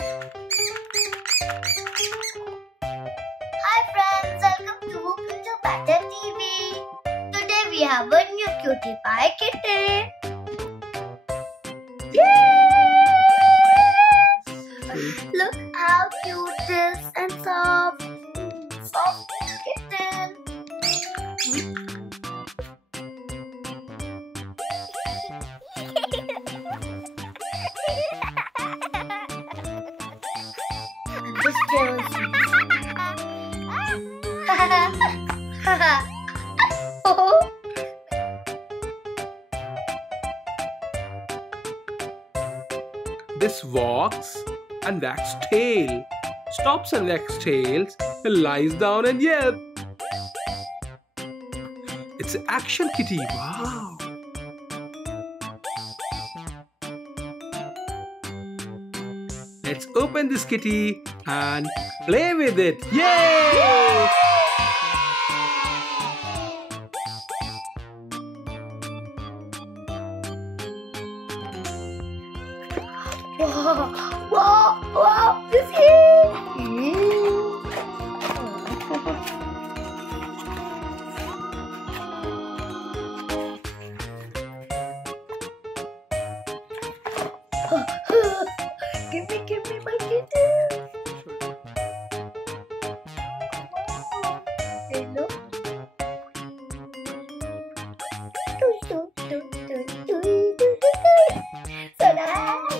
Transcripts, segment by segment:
Hi friends, welcome to Better TV. Today we have a new cutie pie kitten. Yay! Look how cute this and soft kitten. This jersey. This walks and wags tail, stops and wags tails, and lies down and yelps. It's an action kitty. Wow! Let's open this kitty and play with it. Yay! Wow, wow, wow, this is give me my kitten. Hello. So nice.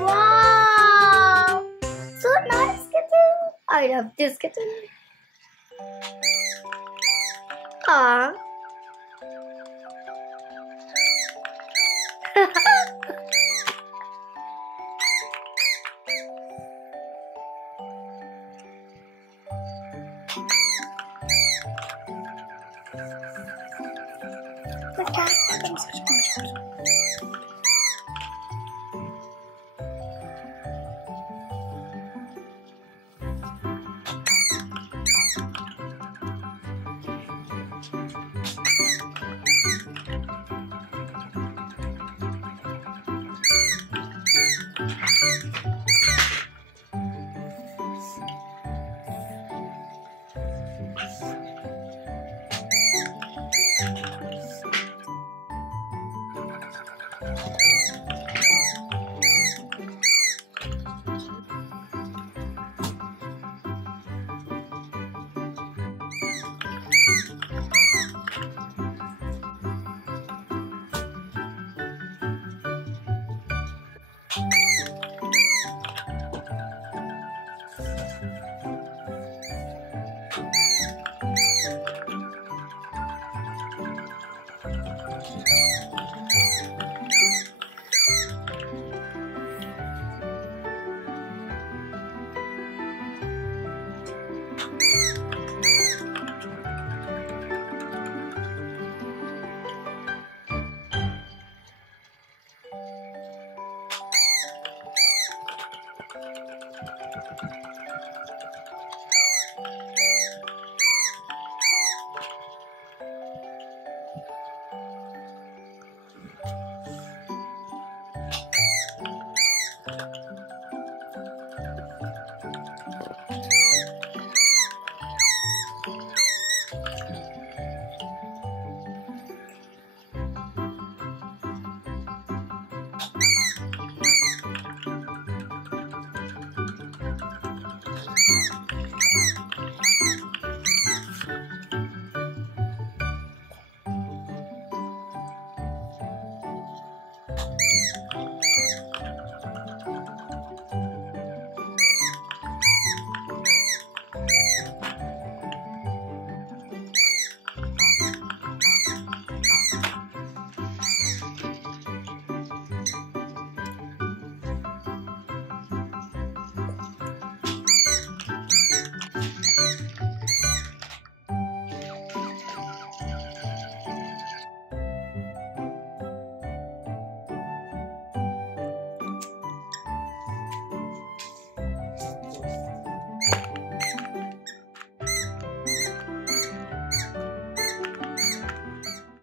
Wow! So nice kitten. I love this kitten. Ah. The cat.